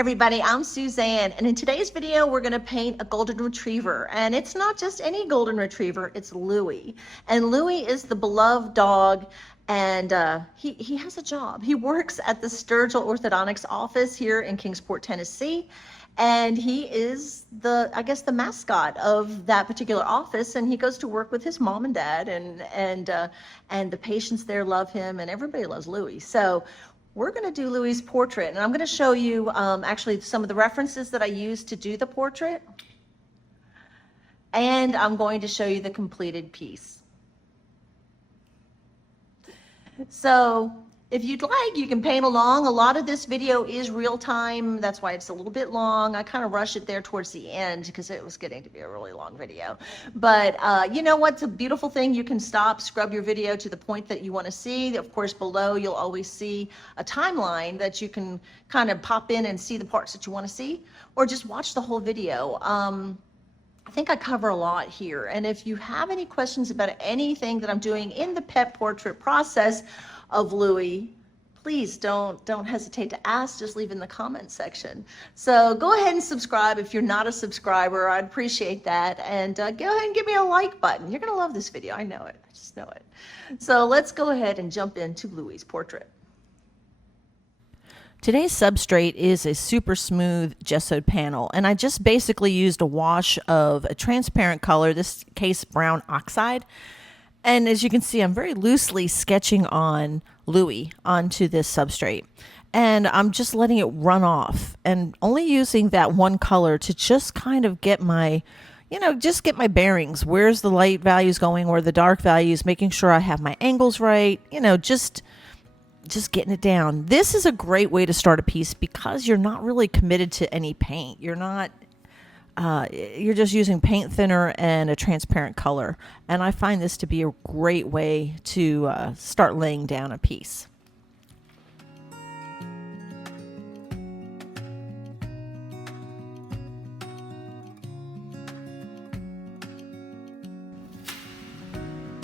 Everybody, I'm Suzanne, and in today's video we're going to paint a golden retriever, and it's not just any golden retriever, it's Louie. And Louie is the beloved dog, and he has a job. He works at the Sturgill Orthodontics office here in Kingsport, Tennessee, and he is I guess the mascot of that particular office, and he goes to work with his mom and dad, and the patients there love him, and everybody loves Louie. So we're going to do Louie's portrait, and I'm going to show you actually some of the references that I used to do the portrait, and I'm going to show you the completed piece. So if you'd like, you can paint along. A lot of this video is real time. That's why it's a little bit long. I kind of rush it there towards the end because it was getting to be a really long video. But you know what's a beautiful thing? You can stop, scrub your video to the point that you want to see. Of course, below you'll always see a timeline that you can kind of pop in and see the parts that you want to see, or just watch the whole video. I think I cover a lot here. And if you have any questions about anything that I'm doing in the pet portrait process of Louie, please don't hesitate to ask. Just leave in the comment section. So go ahead and subscribe if you're not a subscriber. I'd appreciate that. And go ahead and give me a like button. You're gonna love this video. I know it. I just know it. So let's go ahead and jump into Louie's portrait. Today's substrate is a super smooth gessoed panel, and I just basically used a wash of a transparent color, this case brown oxide. And as you can see, I'm very loosely sketching on Louie onto this substrate. And I'm just letting it run off and only using that one color to just kind of get my, just get my bearings. Where's the light values going, where the dark values, making sure I have my angles right, just getting it down. This is a great way to start a piece because you're not really committed to any paint. You're just using paint thinner and a transparent color. And I find this to be a great way to start laying down a piece.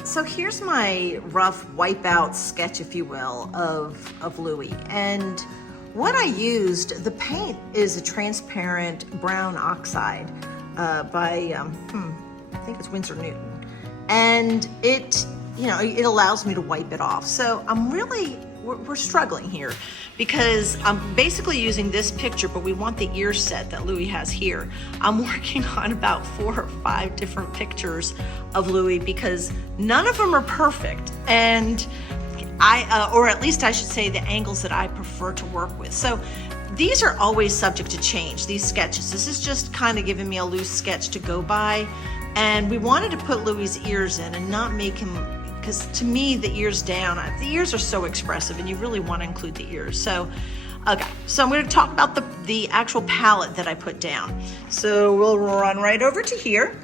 So here's my rough wipeout sketch, if you will, of Louie. And what I used, the paint is a transparent brown oxide by, I think it's Winsor Newton. And it allows me to wipe it off. So we're struggling here because I'm basically using this picture, but we want the ear set that Louie has here. I'm working on about 4 or 5 different pictures of Louie because none of them are perfect. And or at least I should say the angles that I prefer to work with. So these are always subject to change, these sketches. This is just kind of giving me a loose sketch to go by. And we wanted to put Louie's ears in and not make him, because to me, the ears are so expressive and you really want to include the ears. So, okay, so I'm going to talk about the actual palette that I put down. So we'll run right over to here.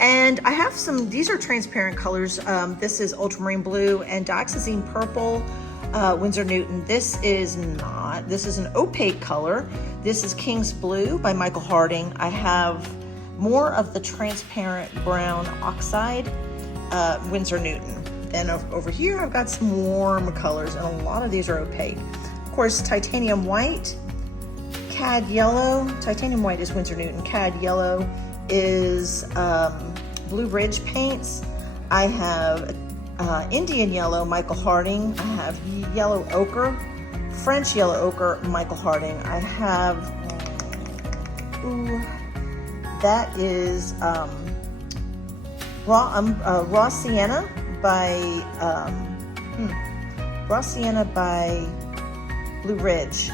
And I have these are transparent colors. This is ultramarine blue and dioxazine purple, Winsor Newton. This is an opaque color. This is King's Blue by Michael Harding. I have more of the transparent brown oxide, Winsor Newton. Then over here, I've got some warm colors, and a lot of these are opaque. Of course, titanium white, cad yellow. Titanium white is Winsor Newton. Cad yellow is Blue Ridge paints. I have Indian yellow, Michael Harding. I have yellow ochre, French yellow ochre, Michael Harding. I have, that is raw sienna by Blue Ridge.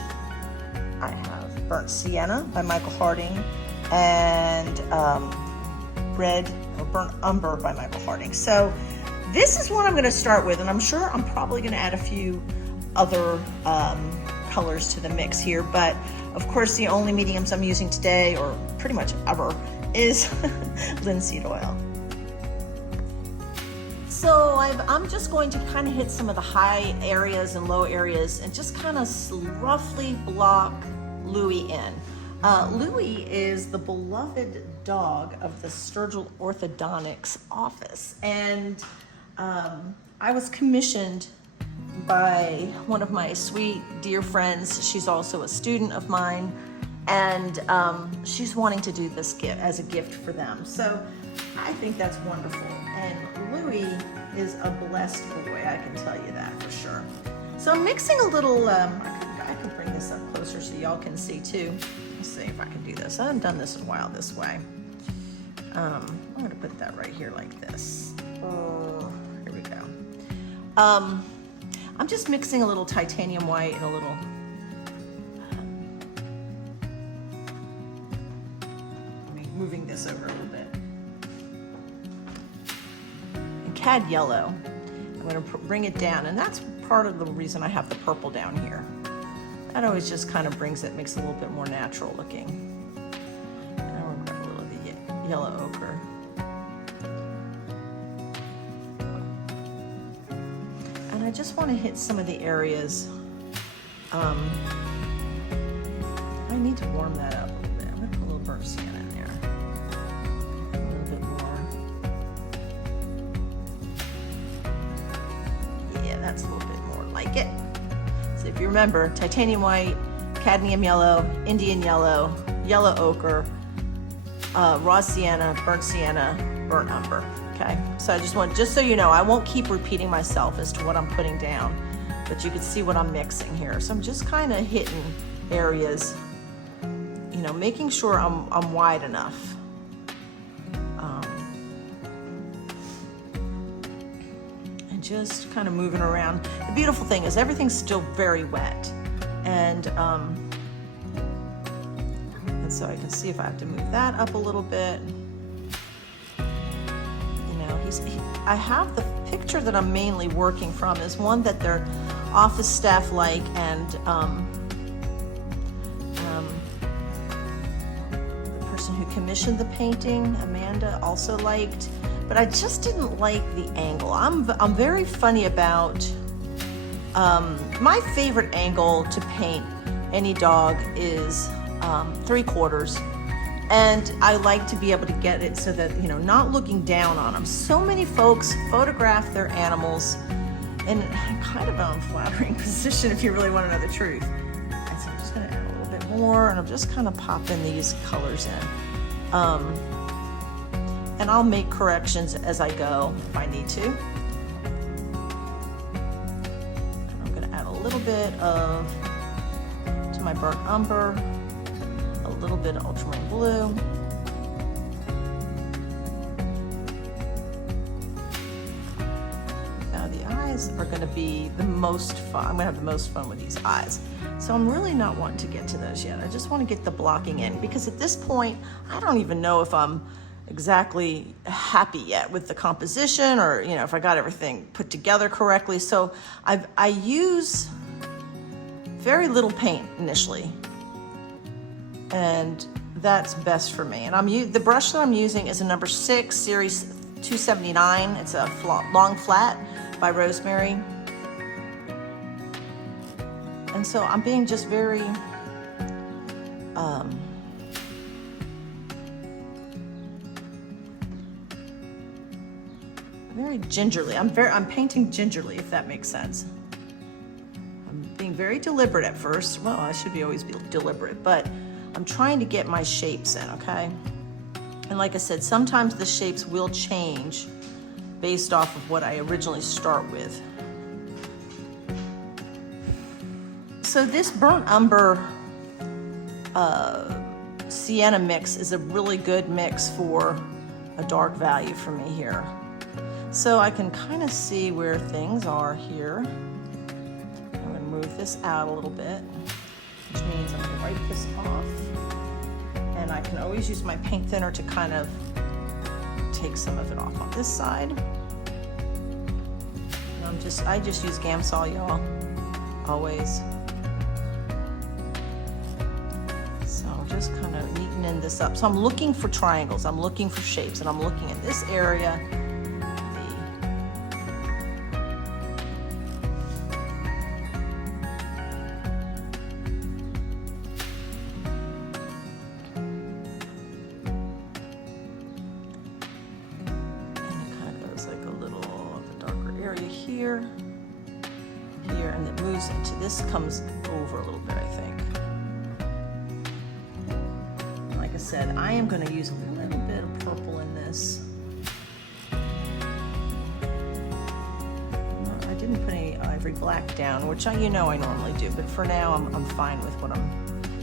I have burnt sienna by Michael Harding, and red or burnt umber by Michael Harding. So this is what I'm going to start with, and I'm sure I'm probably going to add a few other colors to the mix here, but of course the only mediums I'm using today, or pretty much ever, is linseed oil. So I'm just going to kind of hit some of the high areas and low areas and just kind of roughly block Louie in. Louie is the beloved dog of the Sturgill Orthodontics office, and I was commissioned by one of my sweet dear friends. She's also a student of mine, And she's wanting to do this gift as a gift for them. So I think that's wonderful. And Louie is a blessed boy, I can tell you that for sure. So I'm mixing a little, I could bring this up closer so y'all can see too. Let's see if I can do this. I haven't done this in a while this way. I'm gonna put that right here like this. Oh, here we go. I'm just mixing a little titanium white and a little, moving this over a little bit. And cad yellow. I'm going to bring it down, and that's part of the reason I have the purple down here. That always just kind of brings it, makes it a little bit more natural looking. And I'll grab a little of the yellow ochre. And I just want to hit some of the areas. I need to warm that up a little bit. I'm going to put a little burnt sienna in there. A little bit more. Yeah, that's a little bit more like it. So if you remember, titanium white, cadmium yellow, Indian yellow, yellow ochre, raw sienna, burnt umber. Okay, so I just want, just so you know, I won't keep repeating myself as to what I'm putting down, but you can see what I'm mixing here. So I'm just kind of hitting areas, you know, making sure I'm wide enough. And just kind of moving around. The beautiful thing is everything's still very wet. And so I can see if I have to move that up a little bit. You know, I have the picture that I'm mainly working from is one that their office staff like, and the person who commissioned the painting, Amanda, also liked, but I just didn't like the angle. I'm very funny about, my favorite angle to paint any dog is 3/4. And I like to be able to get it so that, you know, not looking down on them. So many folks photograph their animals in kind of an unflattering position if you really want to know the truth. And so I'm just going to add a little bit more, and I'm just kind of popping these colors in. And I'll make corrections as I go if I need to. And I'm going to add a little bit to my burnt umber. A little bit of ultramarine blue. Now the eyes are going to be the most fun. I'm going to have the most fun with these eyes. So I'm really not wanting to get to those yet. I just want to get the blocking in, because at this point, I don't even know if I'm exactly happy yet with the composition, or, you know, if I got everything put together correctly. So I use very little paint initially. And that's best for me. And the brush that I'm using is a number 6 series 279. It's a long flat by Rosemary. And so I'm being just very very gingerly. I'm painting gingerly, if that makes sense. I'm being very deliberate at first. Well, I should always be deliberate, but I'm trying to get my shapes in, okay? And like I said, sometimes the shapes will change based off of what I originally start with. So this burnt umber sienna mix is a really good mix for a dark value for me here. So I can kind of see where things are here. I'm gonna move this out a little bit, which means I'm gonna wipe this off. And I can always use my paint thinner to kind of take some of it off on this side. And I just use Gamsol, y'all, always. So I'm just kind of neatening this up. So I'm looking for triangles, I'm looking for shapes, and I'm looking in this area. Here, and it moves into this, comes over a little bit, I think. said, I am going to use a little bit of purple in this. I didn't put any ivory black down, which I normally do, but for now I'm fine with what I'm.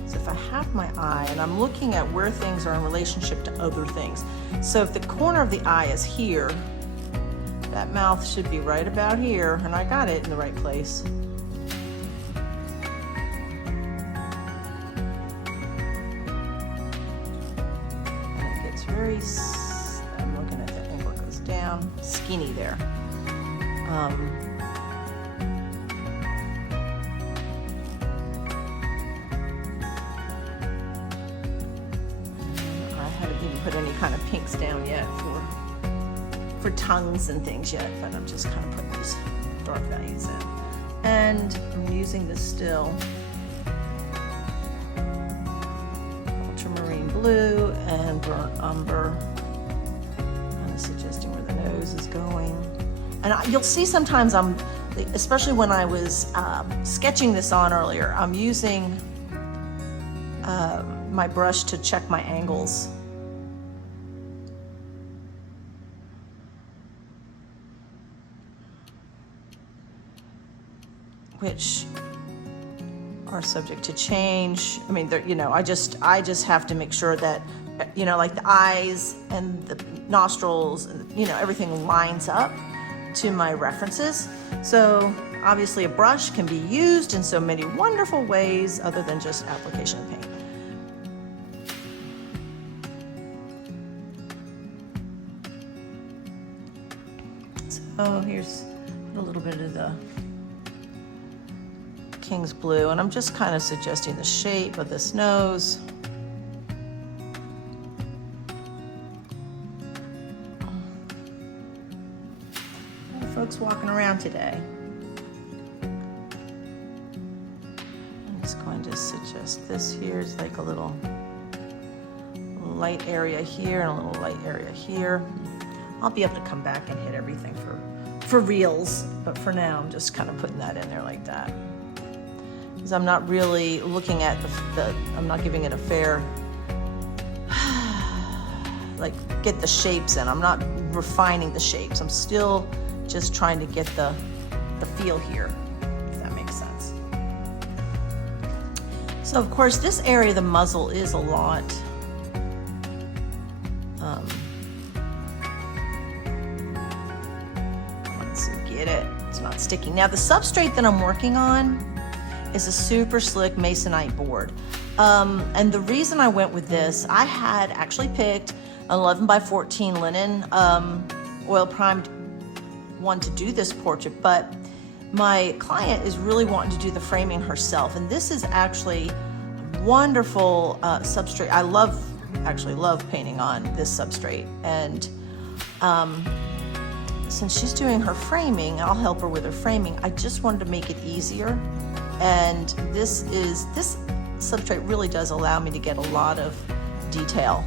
So if I have my eye and I'm looking at where things are in relationship to other things. So if the corner of the eye is here, that mouth should be right about here, and I got it in the right place. Very, I'm looking at the angle goes down, skinny there. I haven't even put any kind of pinks down yet for tongues and things yet, but I'm just kind of putting these dark values in. And I'm using this still. Ultramarine blue and burnt umber, kind of suggesting where the nose is going. And you'll see sometimes especially when I was sketching this on earlier, I'm using my brush to check my angles. Which are subject to change. I mean, I just have to make sure that, like the eyes and the nostrils, and, everything lines up to my references. So obviously a brush can be used in so many wonderful ways other than just application of paint. So here's a little bit of the King's Blue, and I'm just kind of suggesting the shape of this nose. Folks walking around today. I'm just going to suggest this here is like a little light area here and a little light area here. I'll be able to come back and hit everything for reals, but for now I'm just kind of putting that in there like that. Because I'm not really looking at I'm not giving it a fair, like get the shapes in. I'm not refining the shapes. I'm still just trying to get the feel here, if that makes sense. So of course this area of the muzzle is a lot once you get it, it's not sticking. Now the substrate that I'm working on is a super slick masonite board. And the reason I went with this, I had actually picked an 11 by 14 linen oil primed one to do this portrait, but my client is really wanting to do the framing herself, and this is actually a wonderful substrate. I actually love painting on this substrate, and since she's doing her framing, I'll help her with her framing. I just wanted to make it easier, and this substrate really does allow me to get a lot of detail,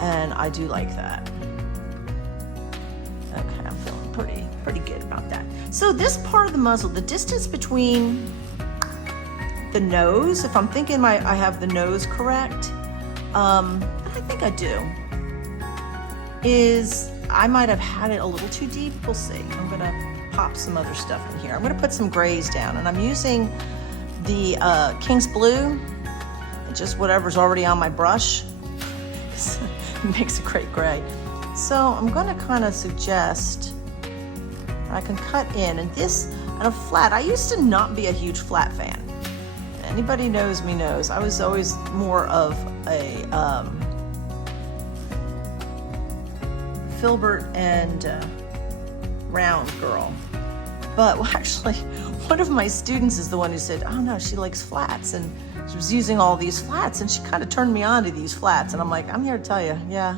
and I do like that. Okay, I'm feeling pretty good about that. So this part of the muzzle, the distance between the nose, if I'm thinking I have the nose correct, and I think I do, is I might have had it a little too deep. We'll see. I'm gonna pop some other stuff in here. I'm gonna put some grays down, and I'm using the King's Blue, just whatever's already on my brush. It makes a great gray. So I'm gonna kind of suggest I can cut in, and this, and a flat. I used to not be a huge flat fan. Anybody knows me knows I was always more of a filbert and round girl. But actually, one of my students is the one who said, oh no, she likes flats, and she was using all these flats, and she kind of turned me on to these flats, and I'm like, I'm here to tell you, yeah,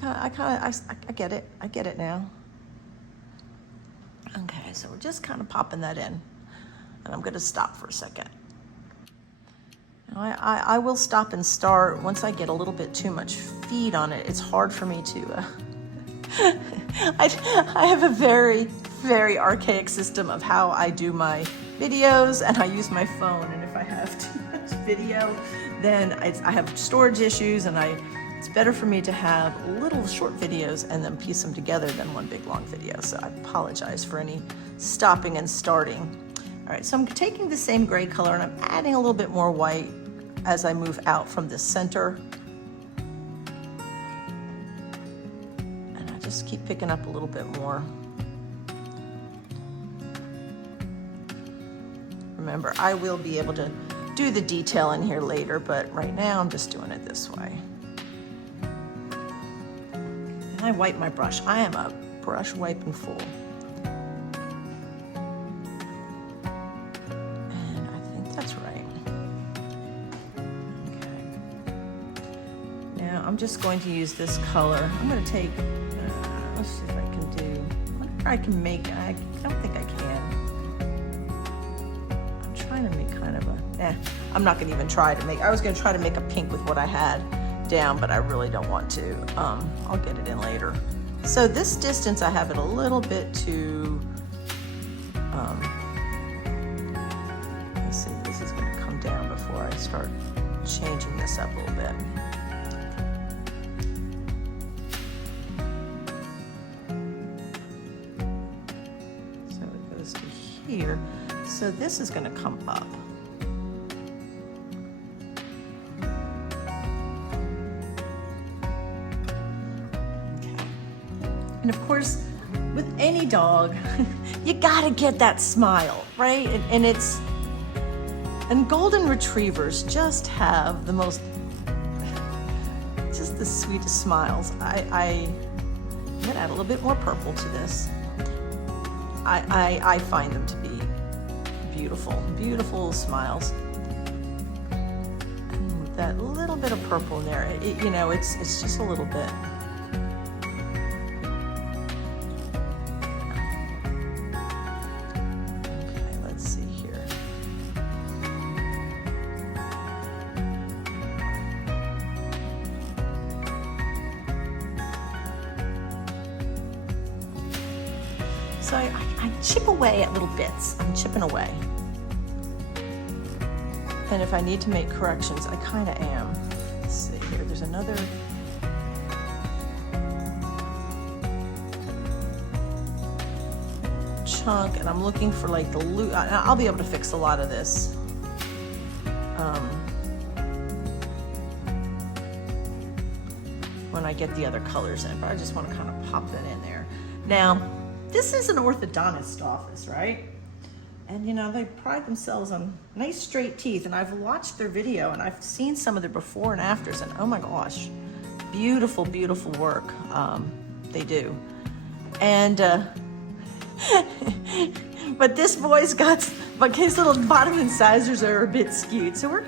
I get it. I get it now. Okay, so we're just kind of popping that in, and I'm going to stop for a second. Now, I will stop and start once I get a little bit too much feed on it. It's hard for me to. I have a very, very archaic system of how I do my videos, and I use my phone. And if I have too much video, then I have storage issues, and it's better for me to have little short videos and then piece them together than one big long video. So I apologize for any stopping and starting. All right, so I'm taking the same gray color and I'm adding a little bit more white as I move out from the center. And I just keep picking up a little bit more. Remember, I will be able to do the detail in here later, but right now I'm just doing it this way. And I wipe my brush. I am a brush wiping fool. And I think that's right. Okay. Now I'm just going to use this color. I'm going to take, let's see if I can do, whatever I can make. I don't think I can. Trying to make kind of a, I'm not gonna even try to make, I was gonna try to make a pink with what I had down, but I really don't want to. I'll get it in later. So this distance, I have it a little bit too, let's see, this is gonna come down before I start changing this up a little bit. So it goes to here. So this is going to come up. Okay. And of course, with any dog, you gotta get that smile, right? And golden retrievers just have the most, just the sweetest smiles. I'm gonna add a little bit more purple to this. I find them to be beautiful, beautiful smiles. And with that little bit of purple in there, you know, it's just a little bit. Okay, let's see here. So I chip away at little bits. I'm chipping away. And if I need to make corrections, I kind of am. Let's see here, there's another. Chunk, and I'm looking for like the loop. I'll be able to fix a lot of this. When I get the other colors in, but I just want to kind of pop that in there. Now, this is an orthodontist office, right? And you know, they pride themselves on nice straight teeth, and I've watched their video and I've seen some of their before and afters, and oh my gosh, beautiful, beautiful work they do. And but this boy's got, like, his little bottom incisors are a bit skewed, so we're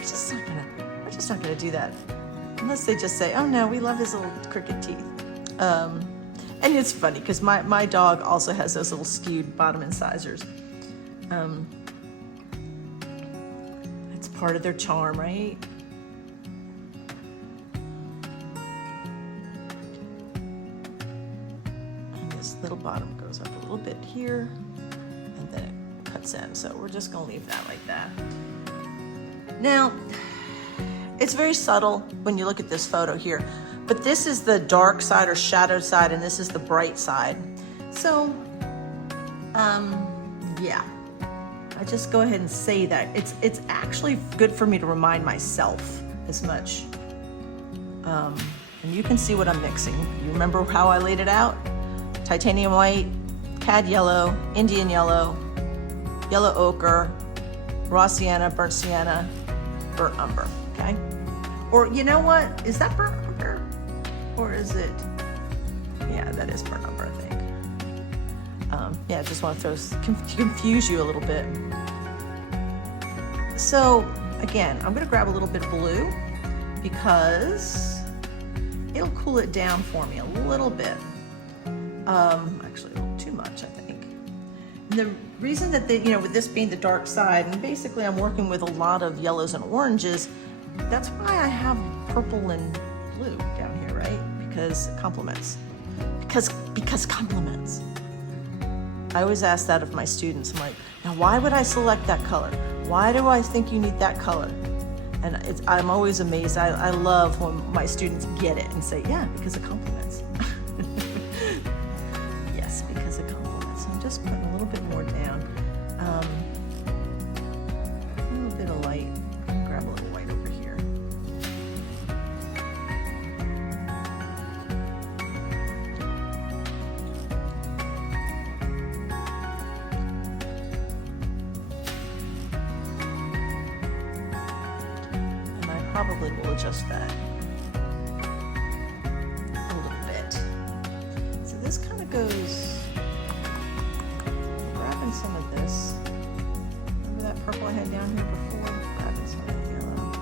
just not gonna do that unless they just say, oh no, we love his little crooked teeth. And it's funny because my dog also has those little skewed bottom incisors. It's part of their charm, right? And this little bottom goes up a little bit here, and then it cuts in. So we're just gonna leave that like that. Now, it's very subtle when you look at this photo here, but this is the dark side or shadow side, and this is the bright side. So, yeah. I just go ahead and say that. It's actually good for me to remind myself as much. And you can see what I'm mixing. You remember how I laid it out? Titanium white, cad yellow, Indian yellow, yellow ochre, raw sienna, burnt umber, okay? Or you know what? Is that burnt umber? Or is it? Yeah, that is burnt umber, I think. Yeah, I just want to confuse you a little bit. So again, I'm going to grab a little bit of blue because it'll cool it down for me a little bit. Actually, a little too much, I think. And the reason that with this being the dark side, and basically I'm working with a lot of yellows and oranges, that's why I have purple and blue down here, right? Because it complements. Because complements. I always ask that of my students. I'm like, now why would I select that color? Why do I think you need that color? And I'm always amazed. I love when my students get it and say, yeah, because of compliments. Yes, because of compliments. I'm just putting a little bit more down. A little bit of light. Grab a little white over here. And I probably will adjust that a little bit. So this kind of goes, grabbing some of this. Remember that purple I had down here before? Grabbing some of that yellow.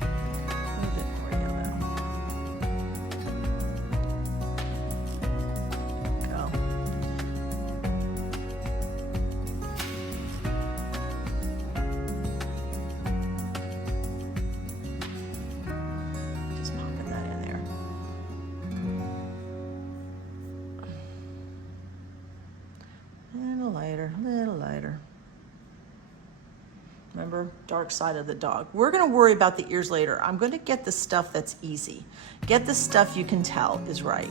A little bit more yellow. Go. Just popping that in there. Little lighter. Remember, dark side of the dog. We're gonna worry about the ears later. I'm gonna get the stuff that's easy. Get the stuff you can tell is right.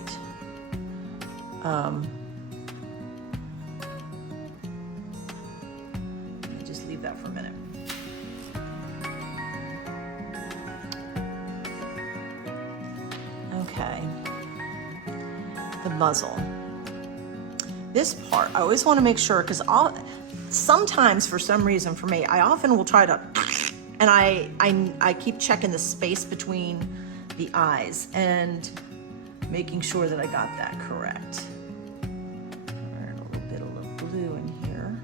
Just leave that for a minute. Okay, the muzzle. This part, I always want to make sure, because sometimes for some reason for me, I often will try to, and I keep checking the space between the eyes and making sure that I got that correct. All right, a little bit of blue in here.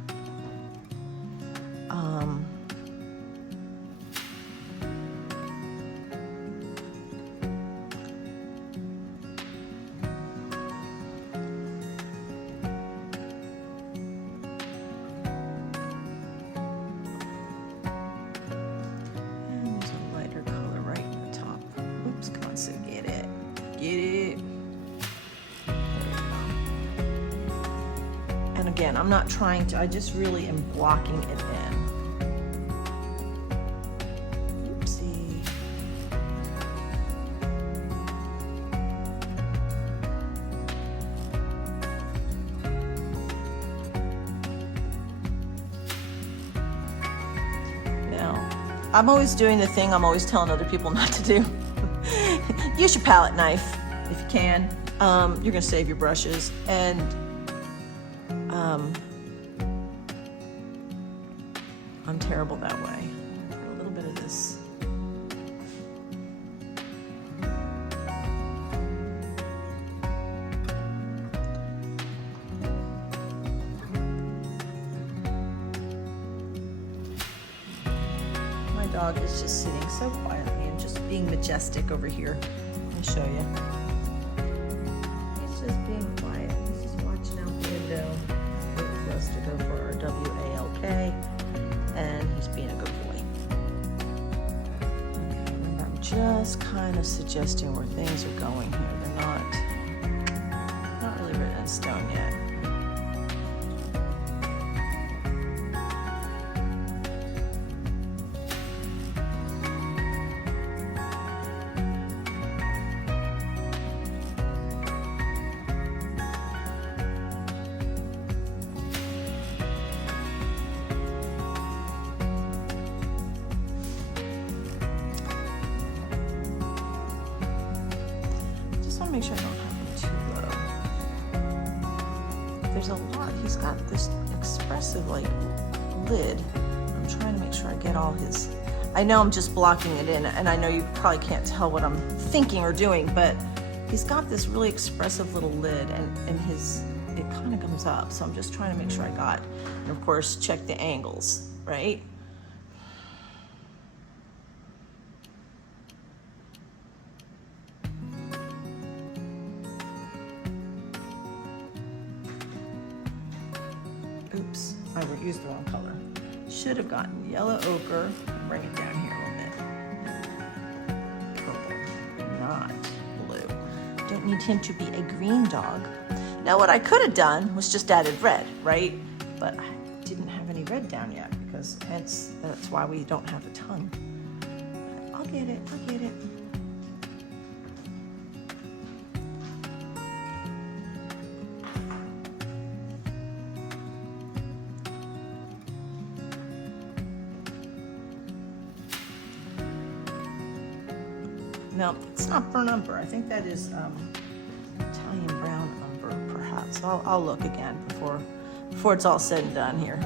And again, I'm not trying to, I just really am blocking it in. Oopsie. Now, I'm always doing the thing I'm always telling other people not to do. Use your palette knife if you can. You're gonna save your brushes. And I'm terrible that way. A little bit of this. My dog is just sitting so quietly and just being majestic over here. Let me show you. He's just being quiet. He's just watching out the window, waiting for us to go for our WALK, and he's being a good boy. Okay, remember, I'm just kind of suggesting where things are going here. They're not really written in stone yet. Make sure I don't have them too low. There's a lot. He's got this expressive like lid. I'm trying to make sure I get all his. I know I'm just blocking it in, and I know you probably can't tell what I'm thinking or doing, but he's got this really expressive little lid, and it kind of comes up. So I'm just trying to make sure I got, and of course check the angles, right? Oops, I used the wrong color. Should have gotten yellow ochre. Bring it down here a little bit. Purple, not blue. Don't need him to be a green dog. Now what I could have done was just added red, right? But I didn't have any red down yet because because hence that's why we don't have a ton. But I'll get it, I'll get it. No, it's not burnt umber. I think that is Italian brown umber, perhaps. I'll look again before it's all said and done here.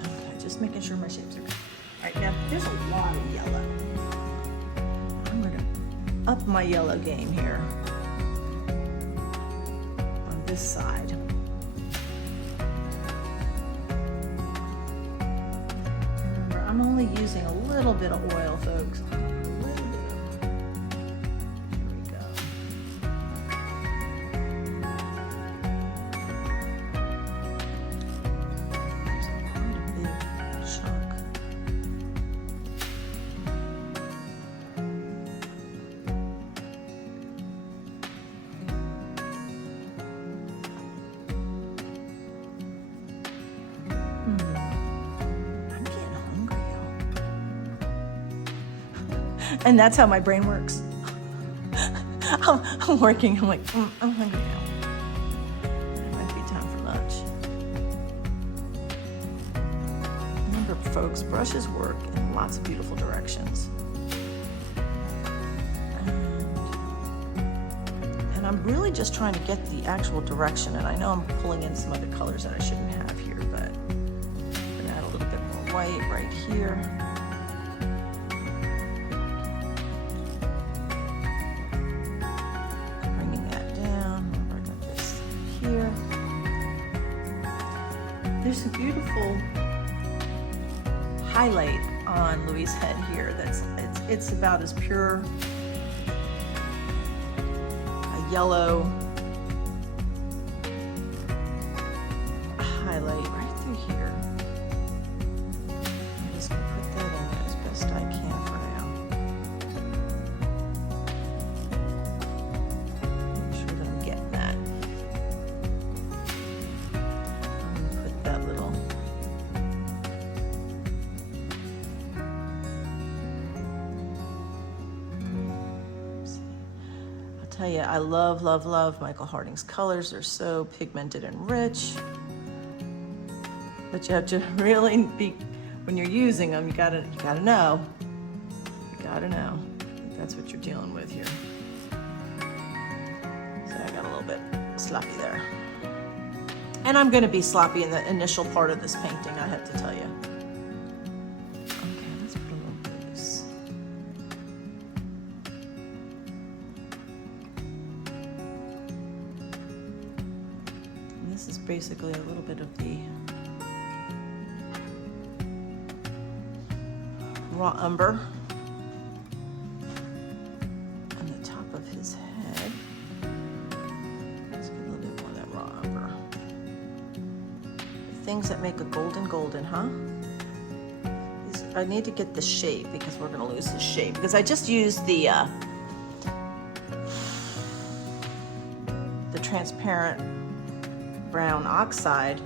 Okay, just making sure my shapes are good. All right, now there's a lot of yellow. I'm gonna up my yellow game here on this side. I'm only using a little bit of oil, folks. A little bit of. There we go. There's quite a big chunk. And that's how my brain works. I'm working, I'm like, I'm hungry now. It might be time for lunch. Remember, folks, brushes work in lots of beautiful directions. And I'm really just trying to get the actual direction, and I know I'm pulling in some other colors that I shouldn't have here, but I'm gonna add a little bit more white right here. There's a beautiful highlight on Louie's head here. It's about as pure a yellow highlight right through here. I'm just gonna put that in there as best I can for now. Make sure that I'm getting that. Tell you, I love, love, love Michael Harding's colors. They're so pigmented and rich. But you have to really be, when you're using them, you gotta know. You gotta know. That's what you're dealing with here. So I got a little bit sloppy there. And I'm gonna be sloppy in the initial part of this painting, I have to tell you. This is basically a little bit of the raw umber on the top of his head. Let's get a little bit more of that raw umber. Things that make a golden, huh? I need to get the shape because we're gonna lose the shape, because I just used the transparent brown oxide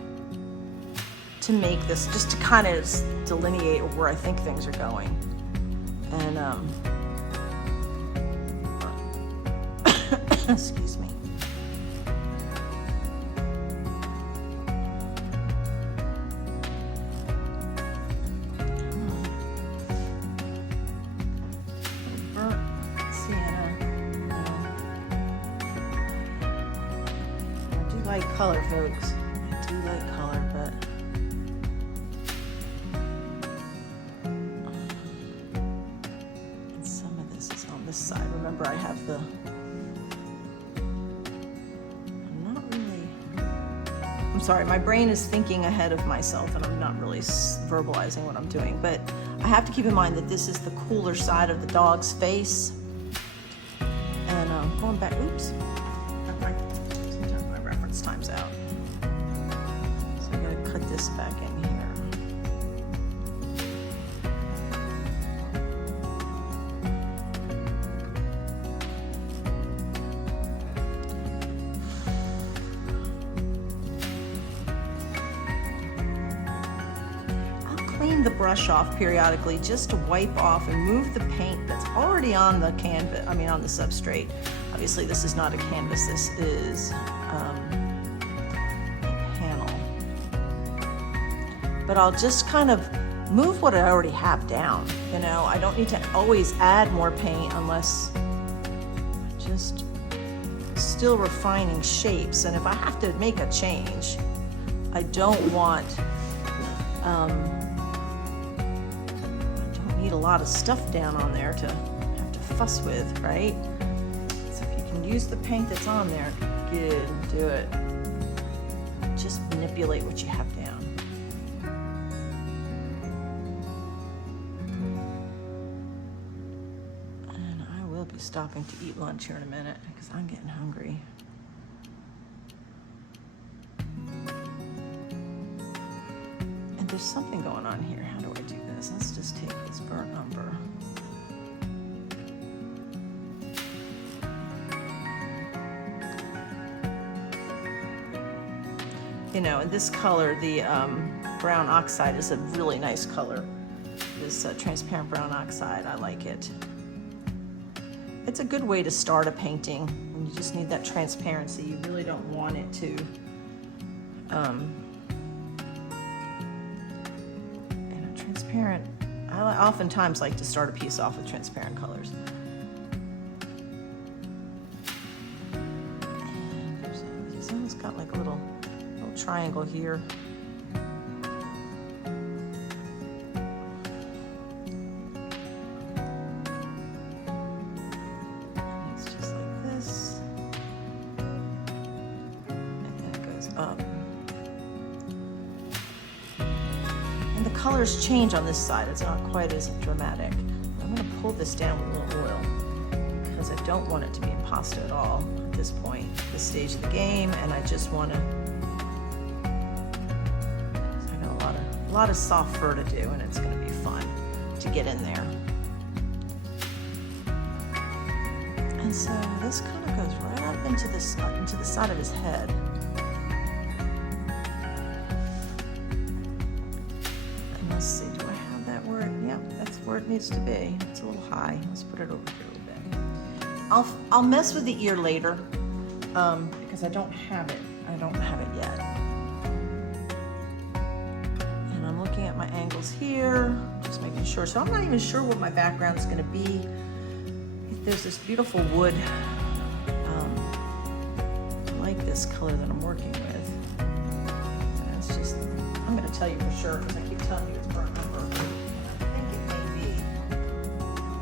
to make this, just to kind of delineate where I think things are going. And excuse me. Burnt sienna. I do like color, folks. I do like color, but and some of this is on this side. Remember, I have the, I'm sorry, my brain is thinking ahead of myself and I'm not really verbalizing what I'm doing, but I have to keep in mind that this is the cooler side of the dog's face. And going back, oops, sometimes my reference time's out. So I gotta cut this back in here. the brush off periodically just to wipe off and move the paint that's already on the canvas, on the substrate. Obviously this is not a canvas, this is a panel. But I'll just kind of move what I already have down, you know. I don't need to always add more paint unless I'm just still refining shapes. And if I have to make a change, I don't want, I don't need a lot of stuff down on there to have to fuss with, right? So if you can use the paint that's on there, good, do it. Just manipulate what you have down. And I will be stopping to eat lunch here in a minute because I'm getting hungry. There's something going on here. How do I do this? Let's just take this burnt umber. You know, and this color, the brown oxide, is a really nice color. This transparent brown oxide, I like it. It's a good way to start a painting when you just need that transparency. You really don't want it to transparent. I oftentimes like to start a piece off with transparent colors. And it's almost got like a little triangle here. And it's just like this. And then it goes up. The colors change on this side. It's not quite as dramatic. I'm going to pull this down with a little oil because I don't want it to be in pasta at all at this point, this stage of the game, and I just want to. I got a lot of soft fur to do, and it's going to be fun to get in there. And so this kind of goes right up into the side of his head. Let's see, do I have that where yeah, that's where it needs to be. It's a little high. Let's put it over here a little bit. I'll mess with the ear later because I don't have it. I don't have it yet. And I'm looking at my angles here, just making sure. So I'm not even sure what my background is going to be. There's this beautiful wood. I like this color that I'm working with. And it's just, I'm going to tell you for sure because I keep telling you it's burnt umber. I think it may be.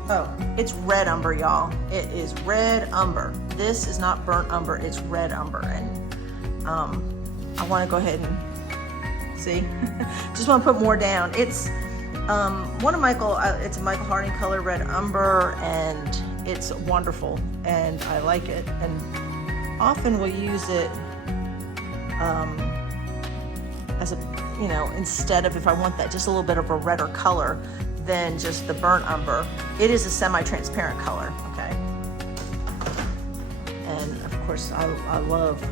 Oh, it's red umber, y'all. It is red umber. This is not burnt umber, it's red umber. And I want to go ahead and see. Just want to put more down. It's it's a Michael Harding color, red umber, and it's wonderful and I like it. And often we'll use it as a, you know, instead of if I want that just a little bit of a redder color than just the burnt umber. It is a semi-transparent color, okay? And of course I love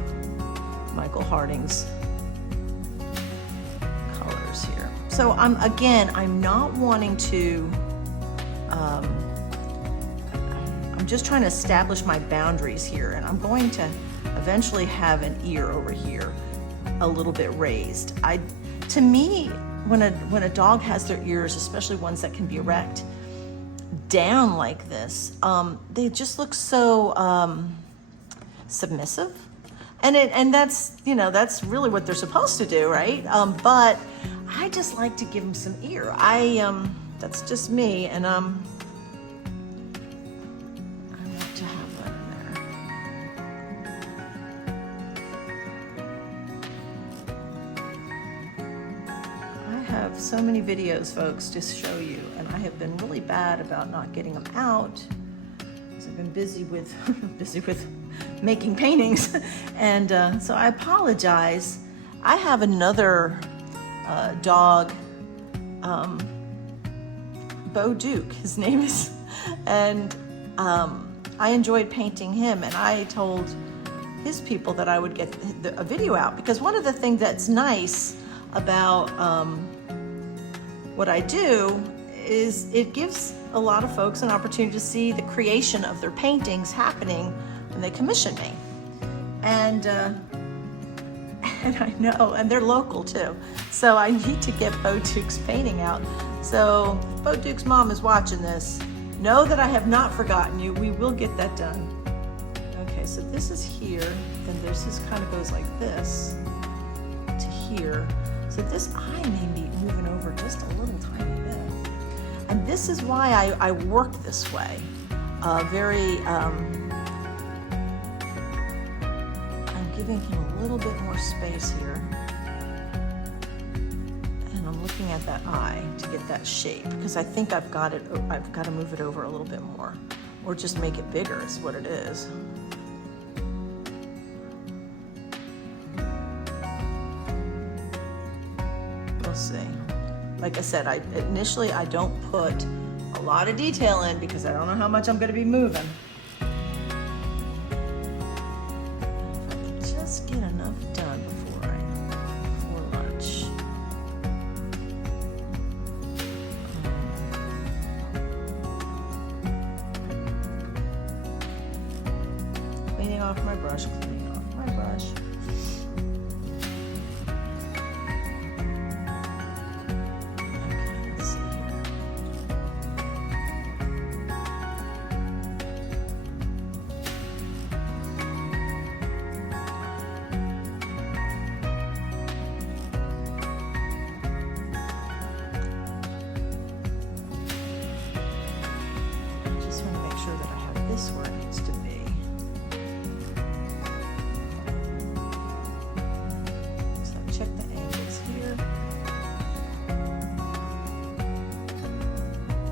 Michael Harding's colors here. So I'm not wanting to, I'm just trying to establish my boundaries here, and I'm going to eventually have an ear over here a little bit raised. To me, when a dog has their ears, especially ones that can be erect, down like this, they just look so submissive, and that's, you know, that's really what they're supposed to do, right? But I just like to give them some ear. That's just me, and I want to have that in there. I have so many videos, folks, to show you, and I have been really bad about not getting them out because I've been busy with making paintings, and so I apologize. I have another dog, Bo Duke, his name is, and I enjoyed painting him, and I told his people that I would get a video out, because one of the things that's nice about what I do is it gives a lot of folks an opportunity to see the creation of their paintings happening when they commission me. And I know, and they're local too. So I need to get Bo Duke's painting out. So Bo Duke's mom is watching this. Know that I have not forgotten you. We will get that done. Okay, so this is here. Then this kind of goes like this to here. So this eye may be moving over just a little tiny bit. And this is why I work this way. I'm giving him a little bit more space here. And I'm looking at that eye to get that shape, because I think I've got to move it over a little bit more, or just make it bigger is what it is. We'll see. Like I said, initially I don't put a lot of detail in because I don't know how much I'm going to be moving. If I can just get enough done before lunch. Cleaning off my brush, cleaning off my brush. This where it needs to be. So check the angles here.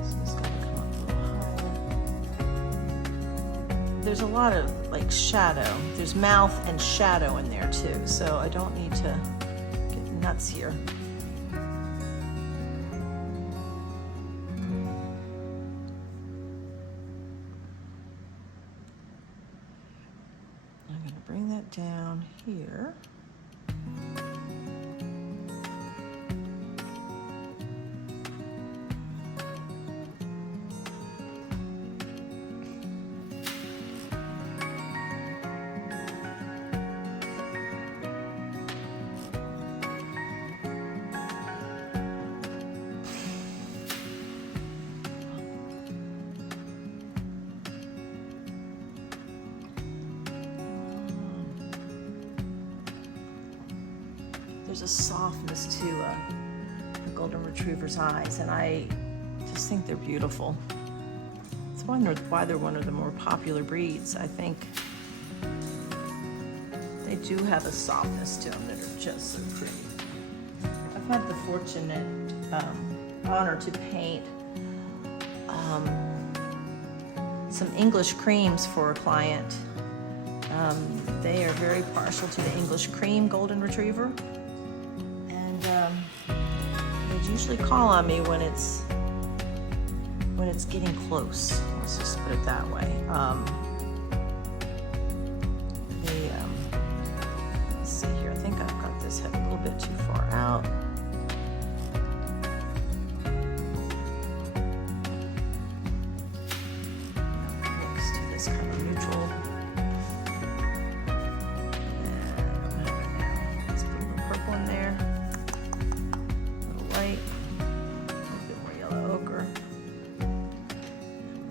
So it's going to come up a little higher. There's a lot of like shadow. There's mouth and shadow in there too. So I don't need to get nuts here. Bring that down here. There's a softness to the Golden Retriever's eyes, and I just think they're beautiful. It's why they're one of the more popular breeds. I think they do have a softness to them that are just so pretty. I've had the fortunate honor to paint some English creams for a client. They are very partial to the English cream Golden Retriever. They usually call on me when it's getting close. Let's just put it that way. Let's see here. I think I've got this head a little bit too far out. Let's do this kind of neutral. Let's put a little purple in there. White, a little bit more yellow ochre, a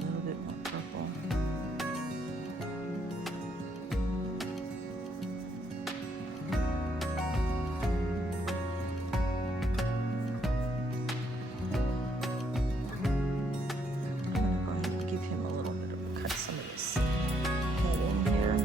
little bit more purple. I'm going to go ahead and give him a little bit of cut some of this head in here.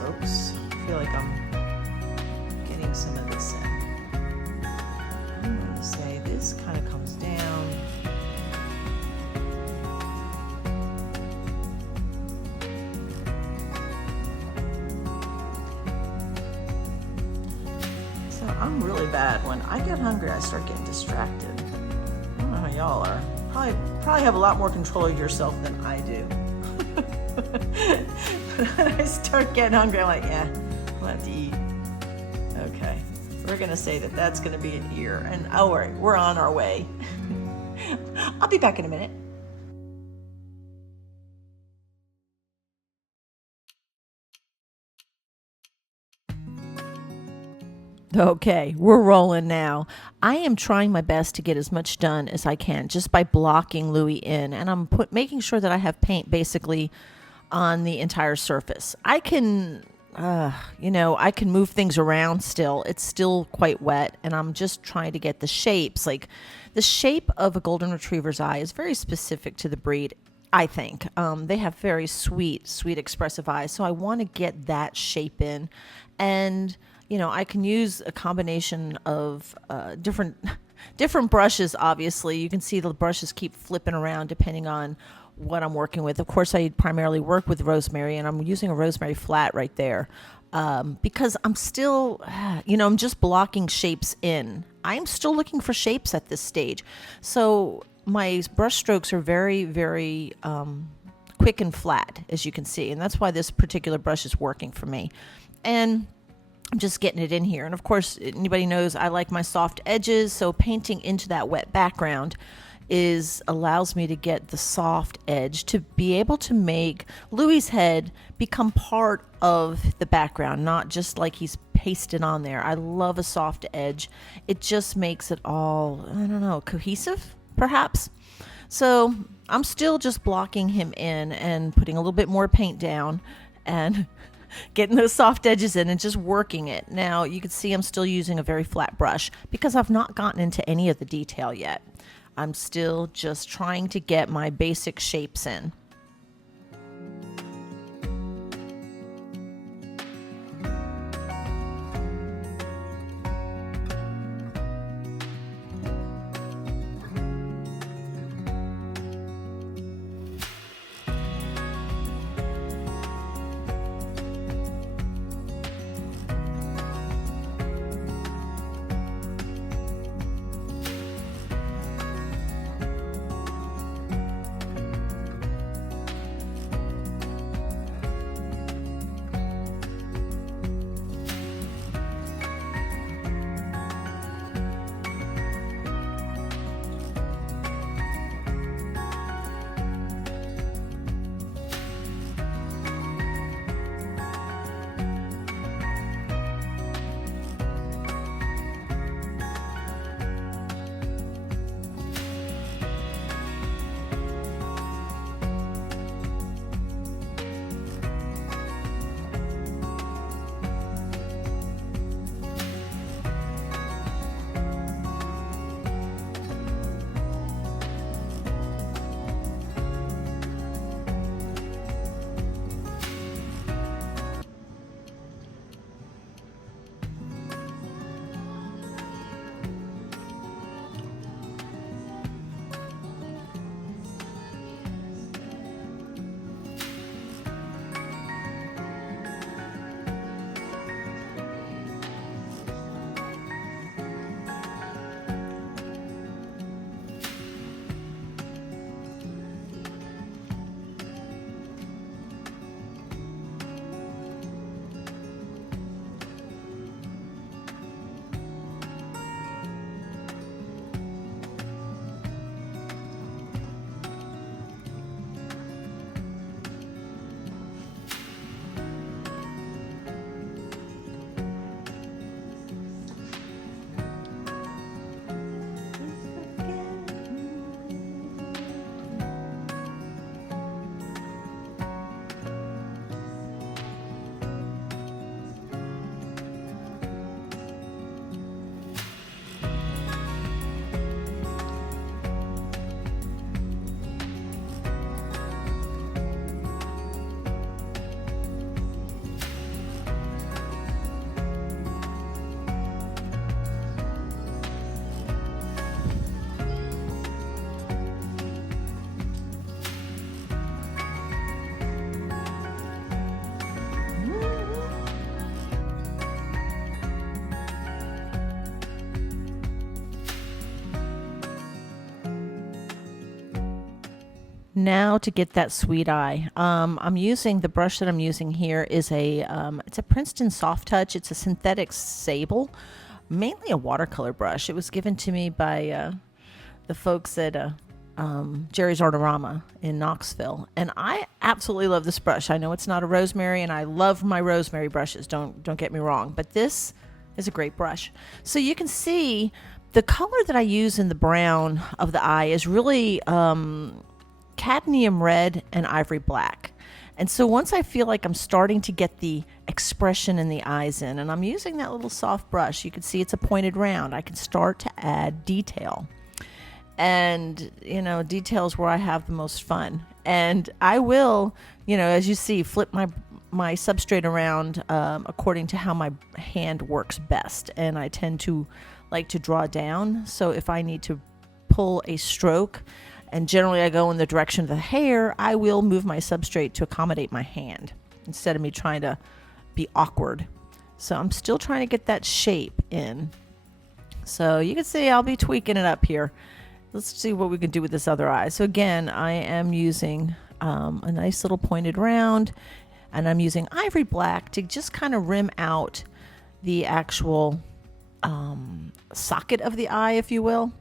Folks, I feel like I'm getting some of this in. I'm going to say this kind of comes down. So I'm really bad. When I get hungry, I start getting distracted. I don't know how y'all are. Probably have a lot more control of yourself than I do. When I start getting hungry, I'm like, yeah, I'll have to eat. Okay, we're gonna say that that's gonna be an ear, and oh, we're on our way. I'll be back in a minute. Okay, we're rolling now. I am trying my best to get as much done as I can just by blocking Louie in, and I'm making sure that I have paint basically on the entire surface. I can, I can move things around still. It's still quite wet, and I'm just trying to get the shapes. Like, the shape of a golden retriever's eye is very specific to the breed, I think. They have very sweet, expressive eyes, so I want to get that shape in. And I can use a combination of different brushes, obviously. You can see the brushes keep flipping around depending on what I'm working with. Of course, I primarily work with Rosemary, and I'm using a Rosemary flat right there because I'm still, I'm just blocking shapes in. I'm still looking for shapes at this stage. So my brush strokes are very, very quick and flat, as you can see. And that's why this particular brush is working for me. And I'm just getting it in here. And of course, anybody knows I like my soft edges, so painting into that wet background allows me to get the soft edge to be able to make Louie's head become part of the background, not just like he's pasted on there. I love a soft edge. It just makes it all, cohesive, perhaps. So I'm still just blocking him in and putting a little bit more paint down and getting those soft edges in and just working it. Now you can see I'm still using a very flat brush because I've not gotten into any of the detail yet. I'm still just trying to get my basic shapes in. Now to get that sweet eye, I'm using the brush that I'm using here is it's a Princeton Soft Touch. It's a synthetic sable, mainly a watercolor brush. It was given to me by the folks at Jerry's Artorama in Knoxville, and I absolutely love this brush. I know it's not a rosemary, and I love my rosemary brushes. Don't get me wrong, but this is a great brush. So you can see the color that I use in the brown of the eye is really cadmium red and ivory black. And so once I feel like I'm starting to get the expression in the eyes in, and I'm using that little soft brush, you can see it's a pointed round, I can start to add detail. And, details where I have the most fun. And I will, as you see, flip my substrate around according to how my hand works best. And I tend to like to draw down. So if I need to pull a stroke, and generally I go in the direction of the hair, I will move my substrate to accommodate my hand instead of me trying to be awkward. So I'm still trying to get that shape in. So you can see I'll be tweaking it up here. Let's see what we can do with this other eye. So again, I am using a nice little pointed round, and I'm using ivory black to just kind of rim out the actual socket of the eye, if you will.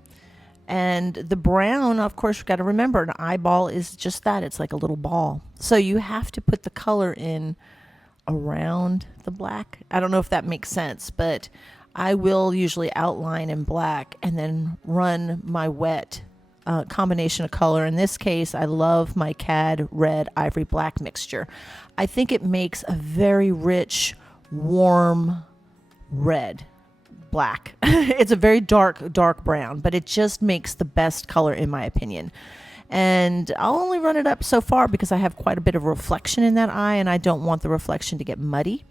And the brown, of course, you've got to remember, an eyeball is just that. It's like a little ball. So you have to put the color in around the black. I don't know if that makes sense, but I will usually outline in black and then run my wet combination of color. In this case, I love my Cad red ivory black mixture. I think it makes a very rich, warm red black. It's a very dark brown, but it just makes the best color in my opinion. And I'll only run it up so far because I have quite a bit of reflection in that eye, and I don't want the reflection to get muddy.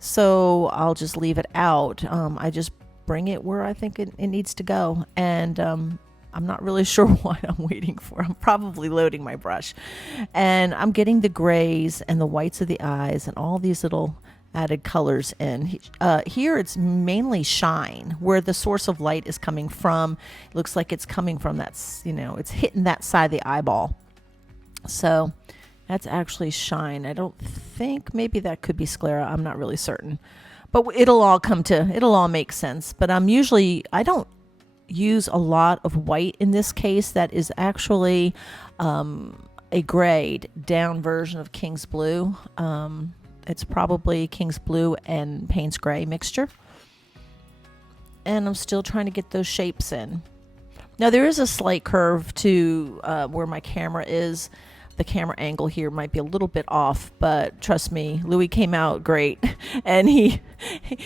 So I'll just leave it out. I just bring it where I think it needs to go. And I'm not really sure what I'm waiting for. I'm probably loading my brush. And I'm getting the grays and the whites of the eyes and all these little added colors in. Here it's mainly shine, where the source of light is coming from. It looks like it's coming from it's hitting that side of the eyeball. So that's actually shine. I don't think, maybe that could be sclera. I'm not really certain, but it'll all make sense. But I don't use a lot of white in this case. That is actually a grayed down version of King's Blue. It's probably King's Blue and Payne's Gray mixture. And I'm still trying to get those shapes in. Now there is a slight curve to where my camera is. The camera angle here might be a little bit off, but trust me, Louie came out great, and he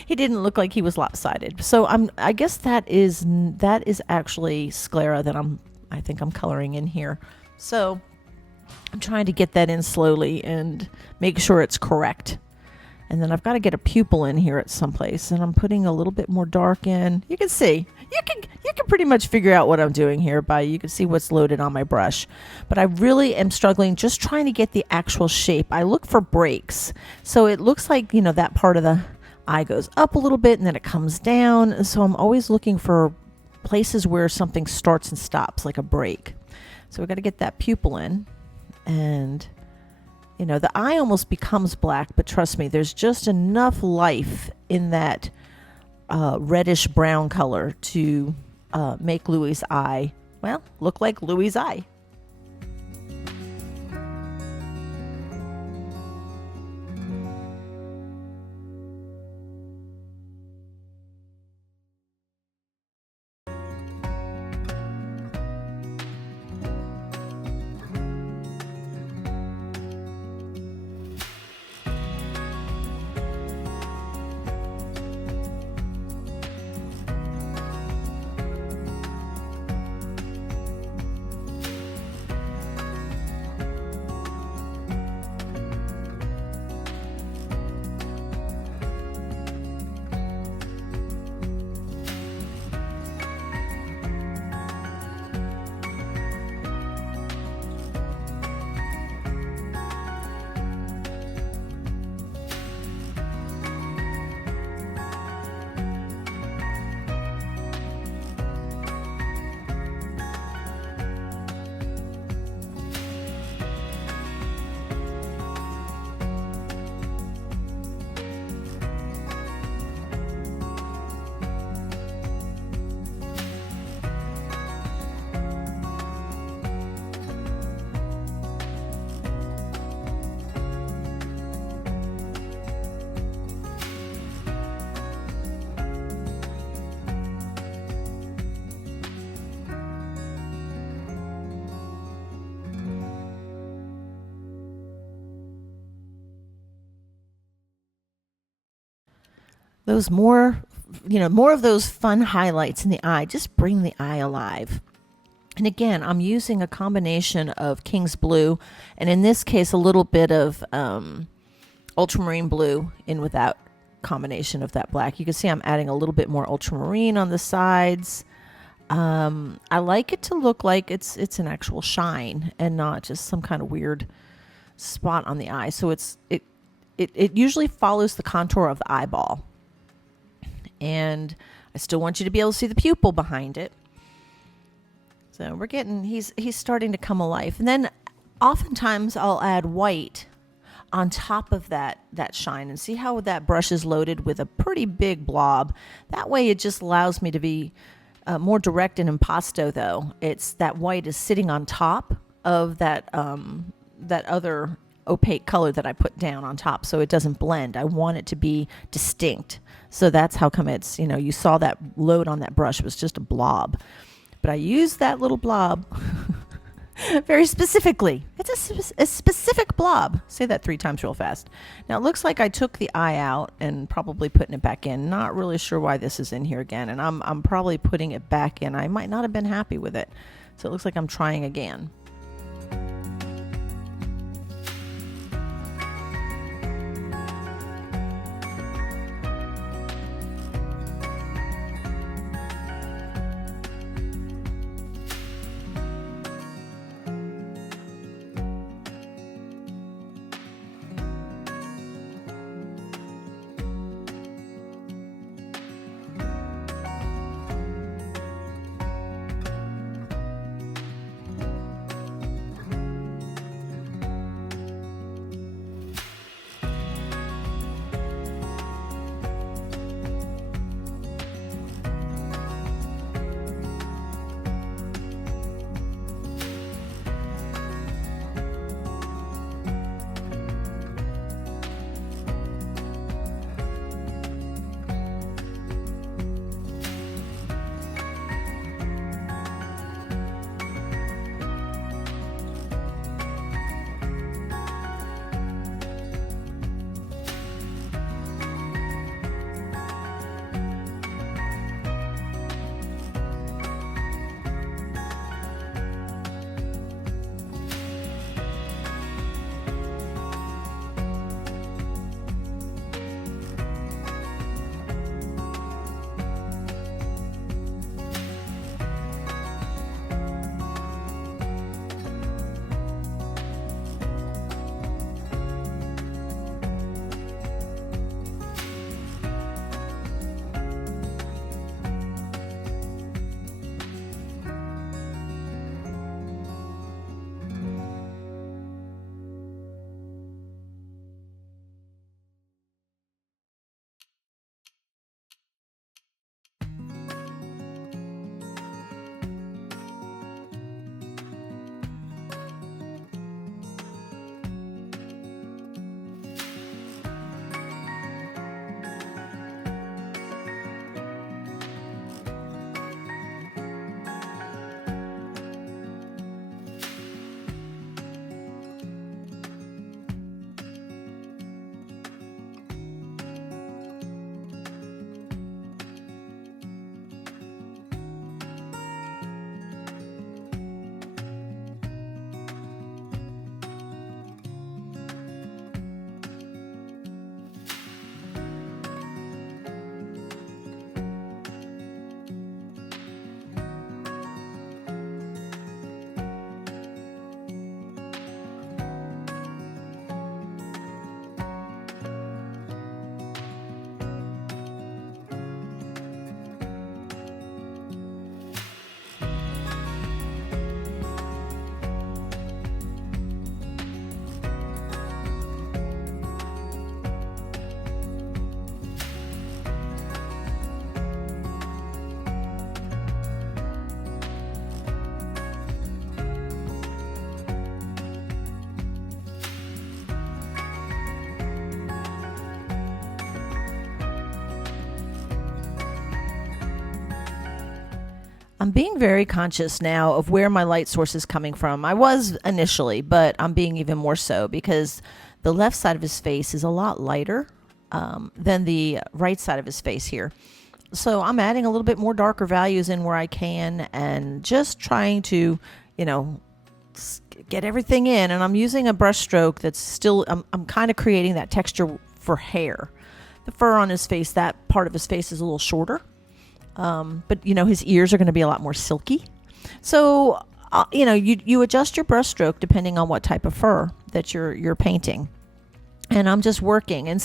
didn't look like he was lopsided. So I guess that is actually sclera that I think I'm coloring in here. So I'm trying to get that in slowly and make sure it's correct. And then I've got to get a pupil in here at some place, and I'm putting a little bit more dark in. You can see, you can pretty much figure out what I'm doing here you can see what's loaded on my brush. But I really am struggling just trying to get the actual shape. I look for breaks. So it looks like, that part of the eye goes up a little bit and then it comes down. So I'm always looking for places where something starts and stops, like a break. So we've got to get that pupil in. And the eye almost becomes black, but trust me, there's just enough life in that reddish brown color to make Louie's eye, look like Louie's eye. those more, more of those fun highlights in the eye. Just bring the eye alive. And again, I'm using a combination of King's Blue, and in this case, a little bit of ultramarine blue in with that combination of that black. You can see I'm adding a little bit more ultramarine on the sides. I like it to look like it's an actual shine and not just some kind of weird spot on the eye. So it usually follows the contour of the eyeball. And I still want you to be able to see the pupil behind it. So we're getting, he's starting to come alive. And then oftentimes I'll add white on top of that shine, and see how that brush is loaded with a pretty big blob. That way it just allows me to be more direct and impasto, though. It's that white is sitting on top of that other opaque color that I put down on top, so it doesn't blend. I want it to be distinct. So that's how come it's, you saw that load on that brush. It was just a blob. But I used that little blob very specifically. It's a specific blob. Say that 3 times real fast. Now it looks like I took the eye out and probably putting it back in. Not really sure why this is in here again. And I'm probably putting it back in. I might not have been happy with it. So it looks like I'm trying again. I'm being very conscious now of where my light source is coming from. I was initially, but I'm being even more so because the left side of his face is a lot lighter than the right side of his face here. So I'm adding a little bit more darker values in where I can and just trying to, you know, get everything in. And I'm using a brush stroke that's still, I'm kind of creating that texture for hair. The fur on his face, that part of his face is a little shorter. But, you know, his ears are going to be a lot more silky. So, you know, you adjust your brush stroke depending on what type of fur that you're painting. And I'm just working. And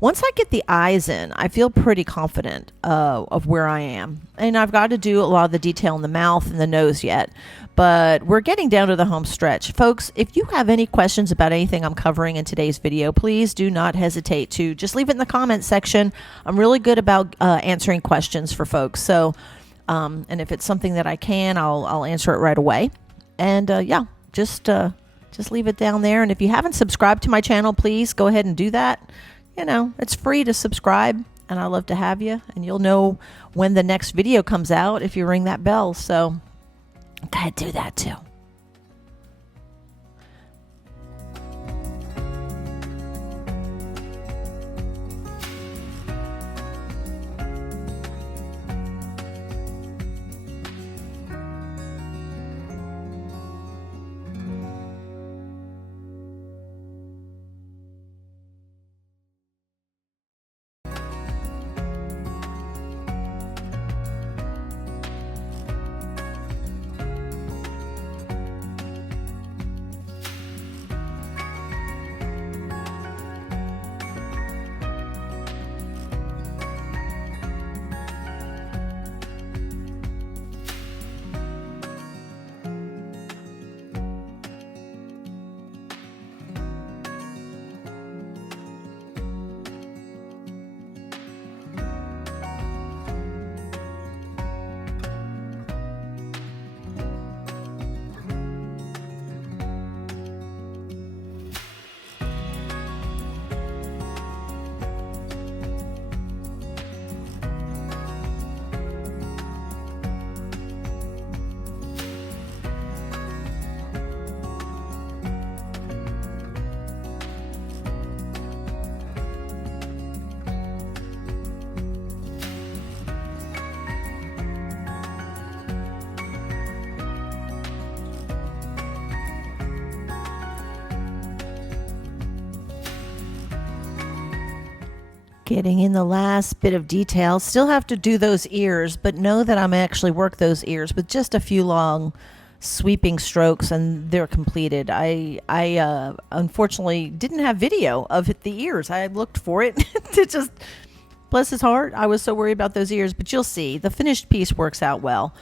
once I get the eyes in, I feel pretty confident of where I am. And I've got to do a lot of the detail in the mouth and the nose yet. But we're getting down to the home stretch. Folks, if you have any questions about anything I'm covering in today's video, please do not hesitate to just leave it in the comments section. I'm really good about answering questions for folks. So, and if it's something that I can, I'll answer it right away. And yeah, just leave it down there. And if you haven't subscribed to my channel, please go ahead and do that. You know, it's free to subscribe, and I love to have you. And you'll know when the next video comes out if you ring that bell. So go ahead, do that too. Getting in the last bit of detail. Still have to do those ears, but know that I'm actually work those ears with just a few long sweeping strokes and they're completed. I unfortunately didn't have video of the ears. I looked for it to just, bless his heart, I was so worried about those ears, but you'll see the finished piece works out well.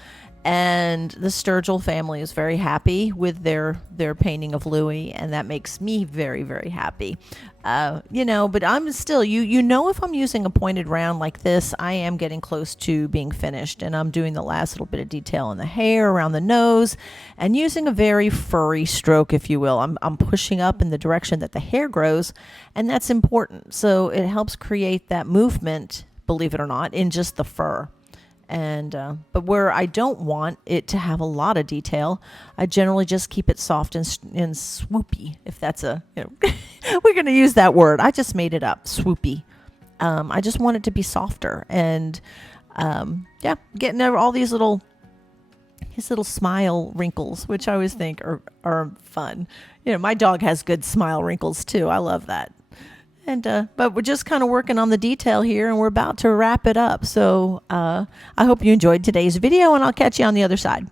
And the Sturgill family is very happy with their painting of Louie, and that makes me very, very happy. You know, but I'm still, you know, if I'm using a pointed round like this, I am getting close to being finished, and I'm doing the last little bit of detail in the hair, around the nose, and using a very furry stroke, if you will. I'm pushing up in the direction that the hair grows, and that's important. So it helps create that movement, believe it or not, in just the fur. And but where I don't want it to have a lot of detail, I generally just keep it soft and swoopy, if that's a, you know, we're going to use that word. I just made it up, swoopy. I just want it to be softer. And yeah, getting over all these his little smile wrinkles, which I always think are fun. You know, my dog has good smile wrinkles too. I love that. And but we're just kind of working on the detail here, and we're about to wrap it up. So I hope you enjoyed today's video, and I'll catch you on the other side.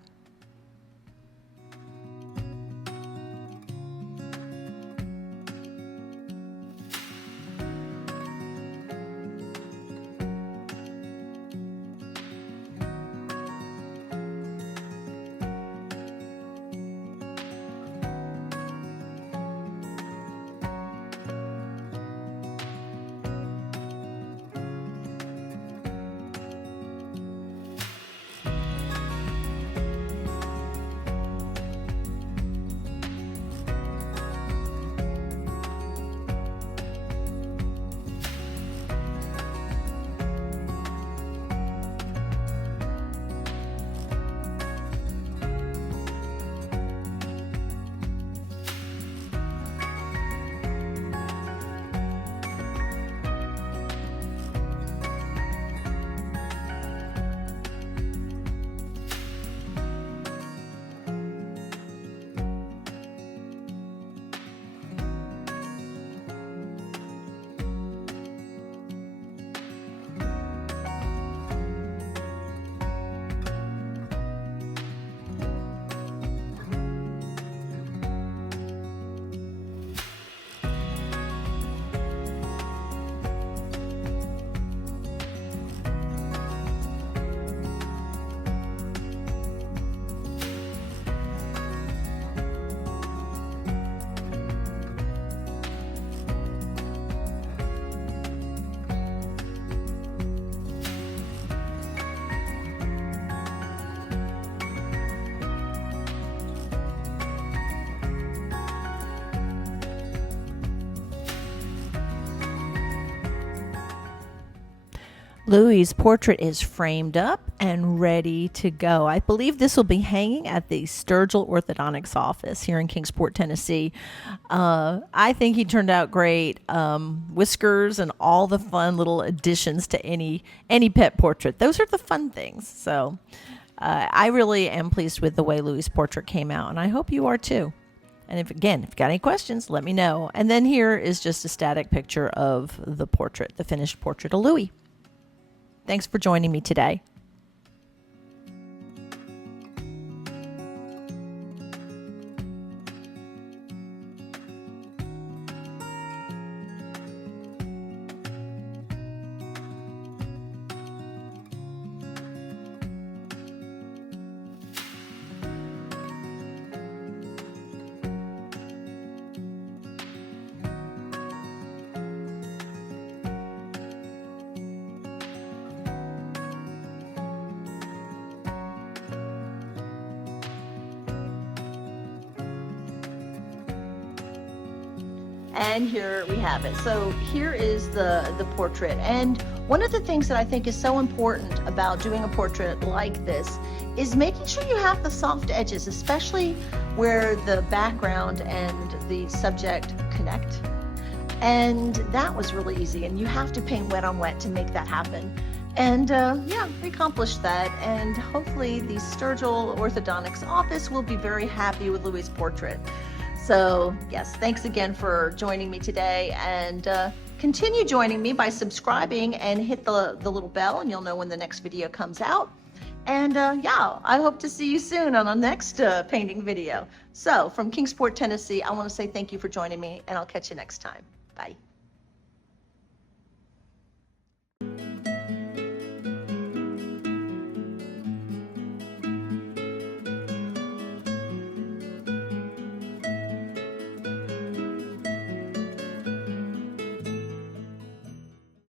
Louie's portrait is framed up and ready to go. I believe this will be hanging at the Sturgill Orthodontics office here in Kingsport, Tennessee. I think he turned out great. Whiskers and all the fun little additions to any pet portrait. Those are the fun things. So I really am pleased with the way Louie's portrait came out, and I hope you are too. And if you got any questions, let me know. And then here is just a static picture of the portrait, the finished portrait of Louie. Thanks for joining me today. And here we have it. So here is the portrait. And one of the things that I think is so important about doing a portrait like this is making sure you have the soft edges, especially where the background and the subject connect. And that was really easy. And you have to paint wet on wet to make that happen. And yeah, we accomplished that. And hopefully the Sturgill Orthodontics office will be very happy with Louie's portrait. So yes, thanks again for joining me today, and continue joining me by subscribing and hit the little bell, and you'll know when the next video comes out. And yeah, I hope to see you soon on the next painting video. So from Kingsport, Tennessee, I want to say thank you for joining me, and I'll catch you next time. Bye.